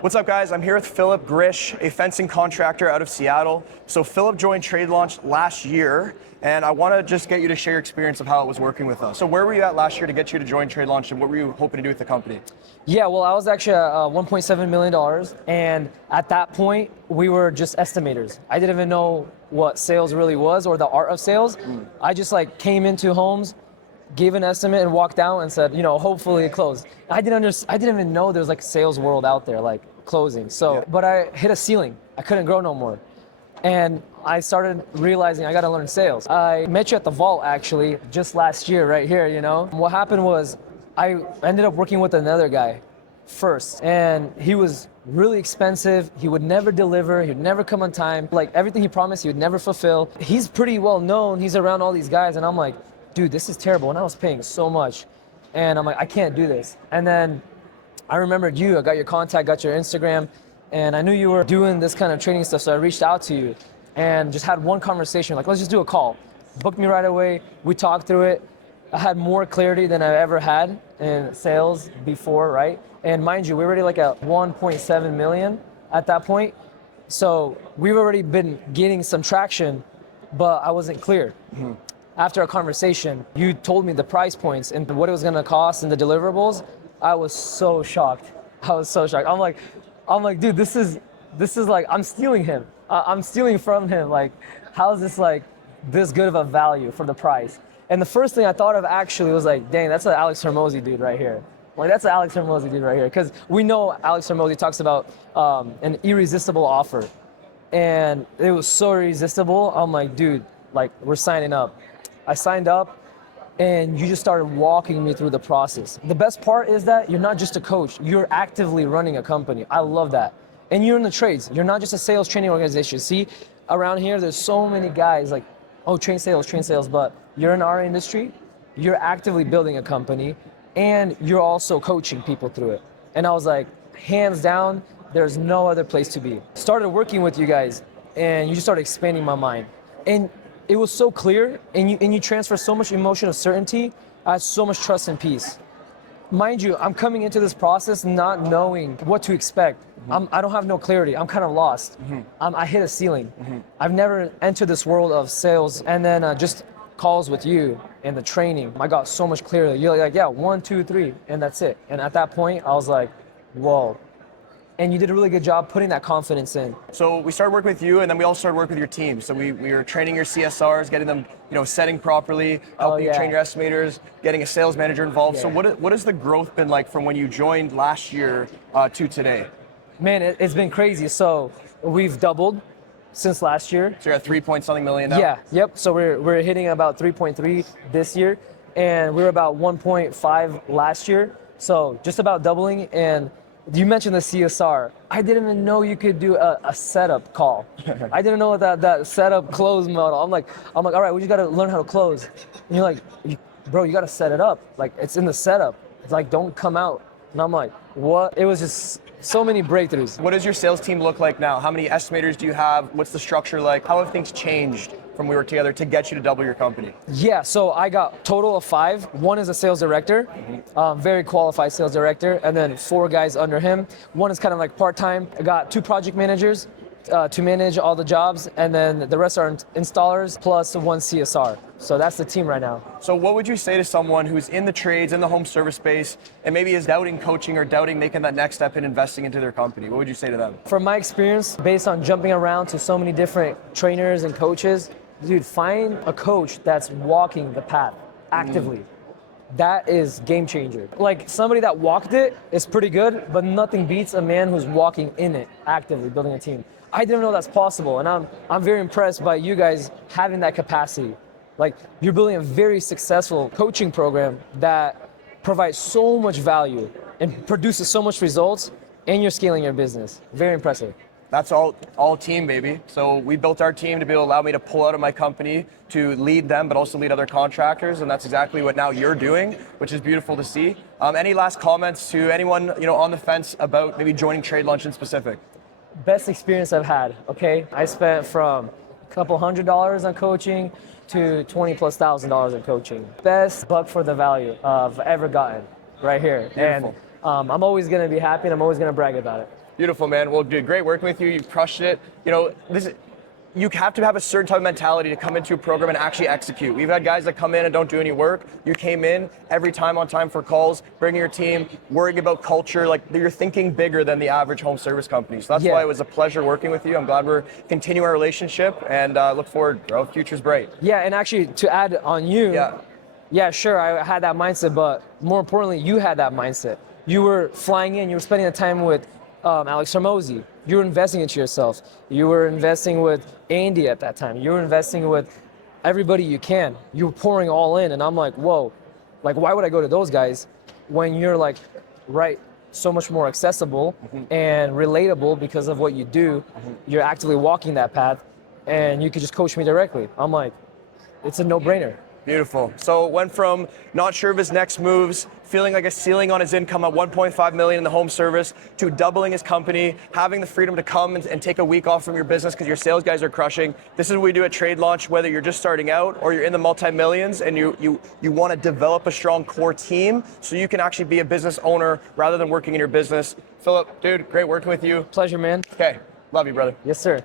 What's up, guys? I'm here with PHILLIP GIRISH, a fencing contractor out of Seattle. So PHILLIP joined Trade Launch last year, and I want to just get you to share your experience of how it was working with us. So where were you at last year to get you to join Trade Launch, and what were you hoping to do with the company? Yeah, well, I was actually at $1.7 million, and at that point, we were just estimators. I didn't even know what sales really was or the art of sales. I just came into homes, gave an estimate, and walked out and said, hopefully it closed. I didn't even know there was a sales world out there, closing. So, yeah. But I hit a ceiling. I couldn't grow no more. And I started realizing I got to learn sales. I met you at the vault actually just last year right here, What happened was I ended up working with another guy first, and he was really expensive. He would never deliver. He would never come on time. Everything he promised, he would never fulfill. He's pretty well known. He's around all these guys, and I'm like, dude, this is terrible. And I was paying so much, and I'm like, I can't do this. And then I remembered you. I got your contact, got your Instagram, and I knew you were doing this kind of training stuff, so I reached out to you and just had one conversation, let's just do a call. Booked me right away. We talked through it. I had more clarity than I've ever had in sales before, right? And mind you, we were already at 1.7 million at that point. So we've already been getting some traction, but I wasn't clear. Mm-hmm. After our conversation, you told me the price points and what it was gonna cost and the deliverables. I was so shocked. I'm like, dude, this is I'm stealing him. I'm stealing from him. How is this this good of a value for the price? And the first thing I thought of actually was dang, that's an Alex Hormozi dude right here. That's an Alex Hormozi dude right here. Because we know Alex Hormozi talks about an irresistible offer. And it was so irresistible. I'm like, dude, we're signing up. I signed up, and you just started walking me through the process. The best part is that you're not just a coach, you're actively running a company. I love that. And you're in the trades. You're not just a sales training organization. See, around here, there's so many guys train sales, but you're in our industry, you're actively building a company, and you're also coaching people through it. And I was like, hands down, there's no other place to be. Started working with you guys, and you just started expanding my mind. And it was so clear, and you transfer so much emotion of certainty. I had so much trust and peace. Mind you, I'm coming into this process not knowing what to expect. Mm-hmm. I don't have no clarity. I'm kind of lost. Mm-hmm. I hit a ceiling. Mm-hmm. I've never entered this world of sales, and then just calls with you and the training. I got so much clarity. You're like, yeah, 1, 2, 3, and that's it. And at that point, I was like, whoa. And you did a really good job putting that confidence in. So we started working with you, and then we also started working with your team. So we were training your CSRs, getting them, setting properly, helping you train your estimators, getting a sales manager involved. Yeah. So what has the growth been like from when you joined last year to today? Man, it's been crazy. So we've doubled since last year. So you're at 3-point-something million now? Yeah, yep. So we're hitting about 3.3 this year, and we were about 1.5 last year. So just about doubling. And you mentioned the CSR. I didn't even know you could do a setup call. I didn't know that setup close model. I'm like, all right, we just gotta learn how to close. And you're like, bro, you gotta set it up. It's in the setup. It's don't come out. And I'm like, what? It was just so many breakthroughs. What does your sales team look like now? How many estimators do you have? What's the structure like? How have things changed from we were together to get you to double your company? Yeah, so I got total of 5. One is a sales director, very qualified sales director, and then 4 guys under him. One is kind of part-time. I got 2 project managers to manage all the jobs, and then the rest are installers plus 1 CSR. So that's the team right now. So what would you say to someone who's in the trades, in the home service space, and maybe is doubting coaching or doubting making that next step in investing into their company? What would you say to them? From my experience, based on jumping around to so many different trainers and coaches, dude, find a coach that's walking the path actively. That is game changer. Somebody that walked it is pretty good, but nothing beats a man who's walking in it actively, building a team. I didn't know that's possible, and I'm very impressed by you guys having that capacity. You're building a very successful coaching program that provides so much value and produces so much results, and you're scaling your business. Very impressive. That's all team, baby. So we built our team to be able to allow me to pull out of my company to lead them, but also lead other contractors, and that's exactly what now you're doing, which is beautiful to see. Any last comments to anyone on the fence about maybe joining Trade Launch in specific? Best experience I've had. Okay, I spent from a couple $100s on coaching to $20,000+ in coaching. Best buck for the value I've ever gotten right here. Beautiful. And I'm always going to be happy, and I'm always going to brag about it. Beautiful, man. Well, dude, great working with you. You've crushed it. You know, you have to have a certain type of mentality to come into a program and actually execute. We've had guys that come in and don't do any work. You came in every time on time for calls, bringing your team, worrying about culture. Like, you're thinking bigger than the average home service company. So that's why it was a pleasure working with you. I'm glad we're continuing our relationship, and look forward, bro. Future's bright. Yeah, and actually to add on you, yeah, sure, I had that mindset, but more importantly, you had that mindset. You were flying in, you were spending the time with Alex Hormozy. You were investing into yourself. You were investing with Andy at that time. You were investing with everybody you can. You were pouring all in, and I'm like, whoa, like, why would I go to those guys when you're like, right, so much more accessible and relatable because of what you do. You're actively walking that path, and you could just coach me directly. I'm like, it's a no-brainer. Beautiful. So it went from not sure of his next moves, feeling like a ceiling on his income at 1.5 million in the home service, to doubling his company, having the freedom to come and take a week off from your business because your sales guys are crushing. This is what we do at Trade Launch, whether you're just starting out or you're in the multi-millions and you want to develop a strong core team so you can actually be a business owner rather than working in your business. Phillip, dude, great working with you. Pleasure, man. Okay. Love you, brother. Yes, sir.